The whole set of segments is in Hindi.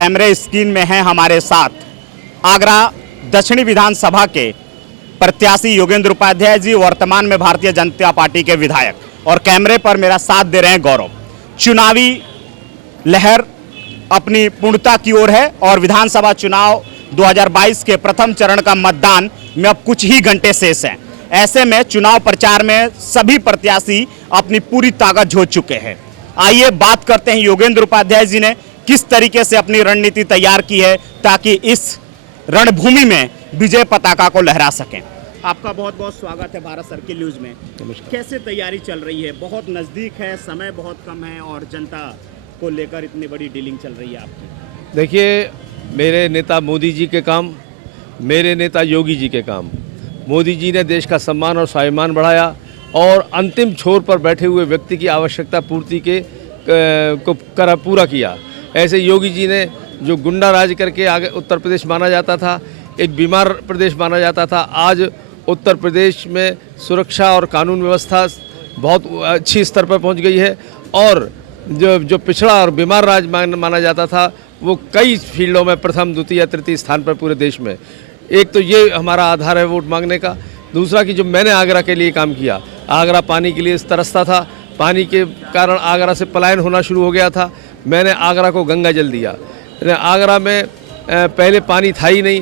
कैमरे स्क्रीन में हैं हमारे साथ आगरा दक्षिणी विधानसभा के प्रत्याशी योगेंद्र उपाध्याय जी, वर्तमान में भारतीय जनता पार्टी के विधायक, और कैमरे पर मेरा साथ दे रहे हैं गौरव। चुनावी लहर अपनी पूर्णता की ओर है और विधानसभा चुनाव 2022 के प्रथम चरण का मतदान में अब कुछ ही घंटे शेष हैं। ऐसे में चुनाव प्रचार में सभी प्रत्याशी अपनी पूरी ताकत झोंक चुके हैं। आइए बात करते हैं योगेंद्र उपाध्याय जी ने किस तरीके से अपनी रणनीति तैयार की है ताकि इस रणभूमि में विजय पताका को लहरा सकें। आपका बहुत बहुत स्वागत है भारत सर्किल न्यूज में। कैसे तैयारी चल रही है? बहुत नज़दीक है, समय बहुत कम है और जनता को लेकर इतनी बड़ी डीलिंग चल रही है आपकी। देखिए, मेरे नेता मोदी जी के काम, मेरे नेता योगी जी के काम। मोदी जी ने देश का सम्मान और स्वाभिमान बढ़ाया और अंतिम छोर पर बैठे हुए व्यक्ति की आवश्यकता पूर्ति को पूरा किया। ऐसे योगी जी ने जो गुंडा राज करके आगे उत्तर प्रदेश माना जाता था, एक बीमार प्रदेश माना जाता था, आज उत्तर प्रदेश में सुरक्षा और कानून व्यवस्था बहुत अच्छी स्तर पर पहुंच गई है और जो पिछड़ा और बीमार राज माना जाता था वो कई फील्डों में प्रथम, द्वितीय, तृतीय स्थान पर पूरे देश में। एक तो ये हमारा आधार है वोट मांगने का। दूसरा कि जो मैंने आगरा के लिए काम किया, आगरा पानी के लिए तरसता था, पानी के कारण आगरा से पलायन होना शुरू हो गया था। मैंने आगरा को गंगा जल दिया। आगरा में पहले पानी था ही नहीं,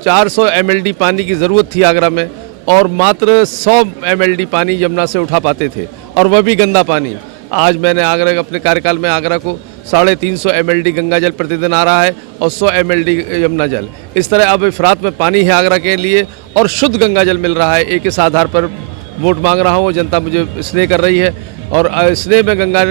400 MLD पानी की ज़रूरत थी आगरा में और मात्र 100 MLD पानी यमुना से उठा पाते थे और वह भी गंदा पानी। आज मैंने आगरा अपने कार्यकाल में आगरा को 350 MLD गंगा जल प्रतिदिन आ रहा है और 100 MLD यमुना जल। इस तरह अब इफरात में पानी है आगरा के लिए और शुद्ध गंगा जल मिल रहा है। एक इस आधार पर वोट मांग रहा हूँ। जनता मुझे स्नेह कर रही है और स्नेह में गंगा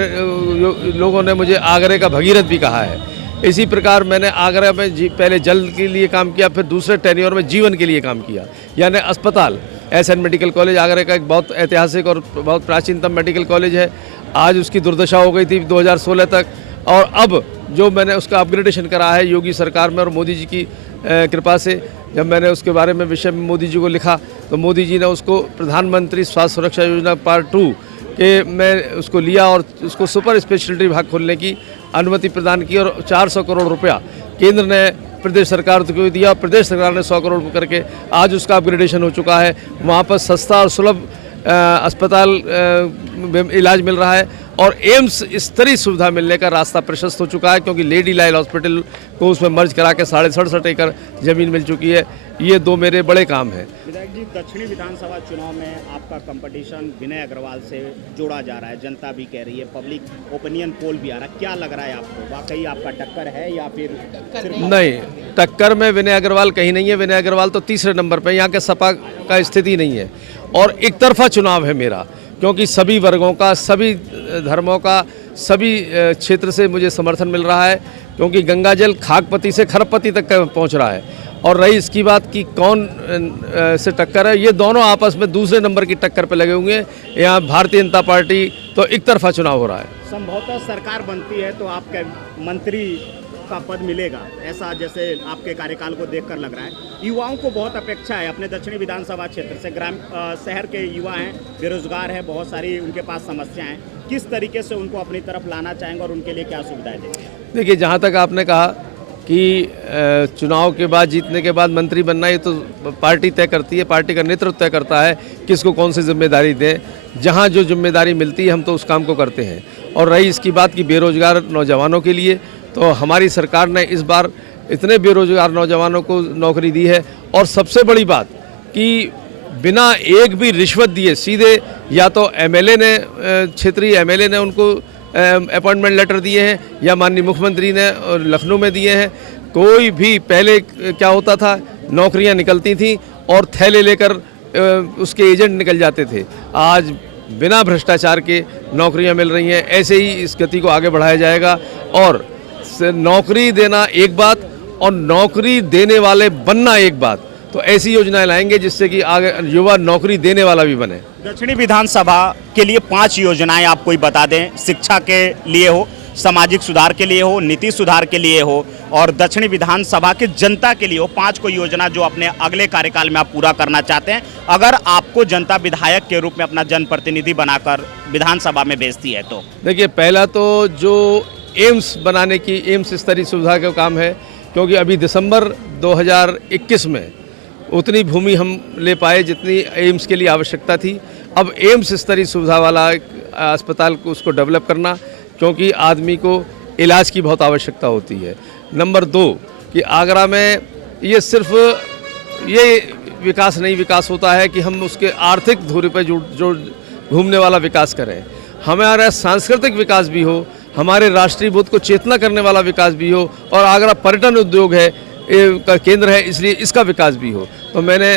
लोगों ने मुझे आगरे का भगीरथ भी कहा है। इसी प्रकार मैंने आगरा में पहले जल के लिए काम किया, फिर दूसरे टेन्योर में जीवन के लिए काम किया। यानी अस्पताल, SN मेडिकल कॉलेज आगरा का एक बहुत ऐतिहासिक और बहुत प्राचीनतम मेडिकल कॉलेज है। आज उसकी दुर्दशा हो गई थी 2016 तक और अब जो मैंने उसका अपग्रेडेशन करा है योगी सरकार में और मोदी जी की कृपा से। जब मैंने उसके बारे में विषय में मोदी जी को लिखा तो मोदी जी ने उसको प्रधानमंत्री स्वास्थ्य सुरक्षा योजना पार्ट 2 के मैं उसको लिया और उसको सुपर स्पेशलिटी विभाग खोलने की अनुमति प्रदान की और 400 करोड़ रुपया केंद्र ने प्रदेश सरकार को दिया। प्रदेश सरकार ने 100 करोड़ करके आज उसका अपग्रेडेशन हो चुका है। वहाँ पर सस्ता और सुलभ अस्पताल इलाज मिल रहा है और एम्स स्तरीय सुविधा मिलने का रास्ता प्रशस्त हो चुका है क्योंकि लेडी लाइल हॉस्पिटल को उसमें मर्ज करा के 67.5 एकड़ ज़मीन मिल चुकी है। ये दो मेरे बड़े काम हैं। विधायक जी, दक्षिणी विधानसभा चुनाव में आपका कंपटीशन विनय अग्रवाल से जोड़ा जा रहा है, जनता भी कह रही है, पब्लिक ओपिनियन पोल भी आ रहा है। क्या लग रहा है आपको, वाकई आपका टक्कर है या फिर नहीं? टक्कर में विनय अग्रवाल कहीं नहीं है। विनय अग्रवाल तो तीसरे नंबर पर, यहाँ के सपा का स्थिति नहीं है और एक तरफा चुनाव है मेरा क्योंकि सभी वर्गों का, सभी धर्मों का, सभी क्षेत्र से मुझे समर्थन मिल रहा है क्योंकि गंगा जल खाकपति से खरबपति तक पहुंच रहा है। और रही इसकी बात कि कौन से टक्कर है, ये दोनों आपस में दूसरे नंबर की टक्कर पे लगे हुए हैं। यहाँ भारतीय जनता पार्टी तो एक तरफा चुनाव हो रहा है। संभवतः सरकार बनती है तो आपके मंत्री का पद मिलेगा, ऐसा जैसे आपके कार्यकाल को देखकर लग रहा है। युवाओं को बहुत अपेक्षा है अपने दक्षिणी विधानसभा क्षेत्र से। शहर के युवा हैं, बेरोजगार है, बहुत सारी उनके पास समस्याएं हैं। किस तरीके से उनको अपनी तरफ लाना चाहेंगे और उनके लिए क्या सुविधाएं देंगे? देखिए, जहाँ तक आपने कहा कि चुनाव के बाद, जीतने के बाद मंत्री बनना ये तो पार्टी तय करती है, पार्टी का नेतृत्व तय करता है किसको कौन सी जिम्मेदारी दें। जहाँ जो जिम्मेदारी मिलती है हम तो उस काम को करते हैं। और रही इसकी बात कि बेरोजगार नौजवानों के लिए, तो हमारी सरकार ने इस बार इतने बेरोजगार नौजवानों को नौकरी दी है और सबसे बड़ी बात कि बिना एक भी रिश्वत दिए सीधे या तो MLA ने, क्षेत्रीय MLA ने उनको अपॉइंटमेंट लेटर दिए हैं या माननीय मुख्यमंत्री ने लखनऊ में दिए हैं। कोई भी पहले क्या होता था, नौकरियां निकलती थी और थैले लेकर उसके एजेंट निकल जाते थे। आज बिना भ्रष्टाचार के नौकरियां मिल रही हैं। ऐसे ही इस गति को आगे बढ़ाया जाएगा और नौकरी देना एक बात और नौकरी देने वाले बनना एक बात। तो ऐसी योजनाएं लाएंगे जिससे कि आगे युवा नौकरी देने वाला भी बने। दक्षिणी विधानसभा के लिए 5 योजनाएं आपको ही बता दें, शिक्षा के लिए हो, सामाजिक सुधार के लिए हो, नीति सुधार के लिए हो और दक्षिणी विधानसभा के जनता के लिए हो। 5 को योजना जो अपने अगले कार्यकाल में आप पूरा करना चाहते हैं, अगर आपको जनता विधायक के रूप में अपना जनप्रतिनिधि बनाकर विधानसभा में भेजती है तो? देखिए, पहला तो जो एम्स बनाने की, एम्स स्तरीय सुविधा का काम है, क्योंकि अभी दिसंबर 2021 में उतनी भूमि हम ले पाए जितनी एम्स के लिए आवश्यकता थी। अब एम्स स्तरीय सुविधा वाला अस्पताल को उसको डेवलप करना, क्योंकि आदमी को इलाज की बहुत आवश्यकता होती है। नंबर 2 कि आगरा में ये सिर्फ ये विकास नहीं विकास होता है कि हम उसके आर्थिक धुरी पर जो घूमने वाला विकास करें, हमारा सांस्कृतिक विकास भी हो, हमारे राष्ट्रीय बोध को चेतना करने वाला विकास भी हो, और आगरा पर्यटन उद्योग है का केंद्र है, इसलिए इसका विकास भी हो। तो मैंने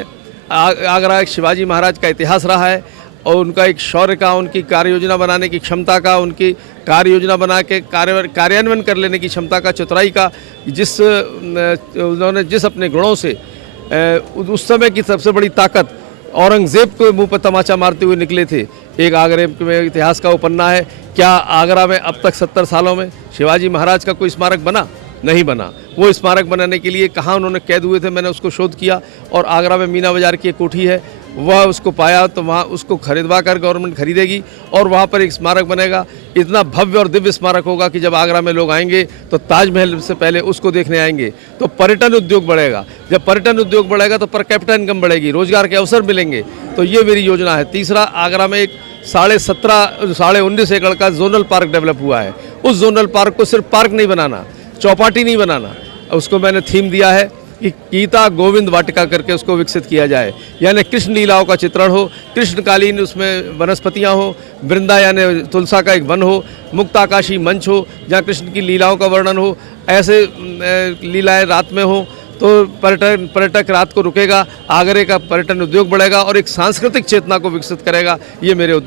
आगरा एक शिवाजी महाराज का इतिहास रहा है और उनका एक शौर्य का, उनकी कार्य योजना बनाने की क्षमता का, उनकी कार्य योजना बना के कार्यान्वयन कर लेने की क्षमता का, चतुराई का, उन्होंने जिस अपने गुणों से उस समय की सबसे बड़ी ताकत औरंगजेब के मुंह पर तमाचा मारते हुए निकले थे। एक आगरा में इतिहास का वो पन्ना है। क्या आगरा में अब तक 70 सालों में शिवाजी महाराज का कोई स्मारक बना? नहीं बना। वो स्मारक बनाने के लिए कहाँ उन्होंने कैद हुए थे, मैंने उसको शोध किया और आगरा में मीना बाज़ार की एक कोठी है, वह उसको पाया, तो वहाँ उसको खरीदवा कर गवर्नमेंट खरीदेगी और वहाँ पर एक स्मारक बनेगा। इतना भव्य और दिव्य स्मारक होगा कि जब आगरा में लोग आएंगे तो ताजमहल से पहले उसको देखने आएंगे। तो पर्यटन उद्योग बढ़ेगा, जब पर्यटन उद्योग बढ़ेगा तो पर कैपिटा इनकम बढ़ेगी, रोजगार के अवसर मिलेंगे। तो ये मेरी योजना है। तीसरा, आगरा में एक 19.5 एकड़ का जोनल पार्क डेवलप हुआ है। उस जोनल पार्क को सिर्फ पार्क नहीं बनाना, चौपाटी नहीं बनाना, उसको मैंने थीम दिया है कि गीता गोविंद वाटिका करके उसको विकसित किया जाए। यानी कृष्ण लीलाओं का चित्रण हो, कृष्णकालीन उसमें वनस्पतियां हो, वृंदा यानी तुलसा का एक वन हो, मुक्ताकाशी मंच हो जहाँ कृष्ण की लीलाओं का वर्णन हो, ऐसे लीलाएं रात में हो तो पर्यटक रात को रुकेगा, आगरे का पर्यटन उद्योग बढ़ेगा और एक सांस्कृतिक चेतना को विकसित करेगा। ये मेरे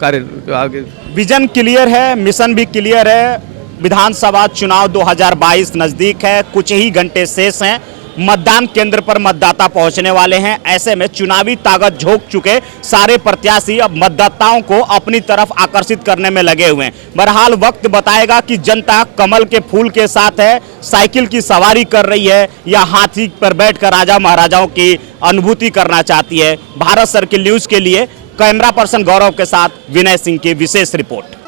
कार्य आगे। विजन क्लियर है, मिशन भी क्लियर है। विधानसभा चुनाव 2022 नज़दीक है, कुछ ही घंटे शेष हैं, मतदान केंद्र पर मतदाता पहुंचने वाले हैं। ऐसे में चुनावी ताकत झोंक चुके सारे प्रत्याशी अब मतदाताओं को अपनी तरफ आकर्षित करने में लगे हुए हैं। बहरहाल वक्त बताएगा कि जनता कमल के फूल के साथ है, साइकिल की सवारी कर रही है या हाथी पर बैठकर राजा महाराजाओं की अनुभूति करना चाहती है। भारत सर्किल न्यूज़ के लिए कैमरा पर्सन गौरव के साथ विनय सिंह की विशेष रिपोर्ट।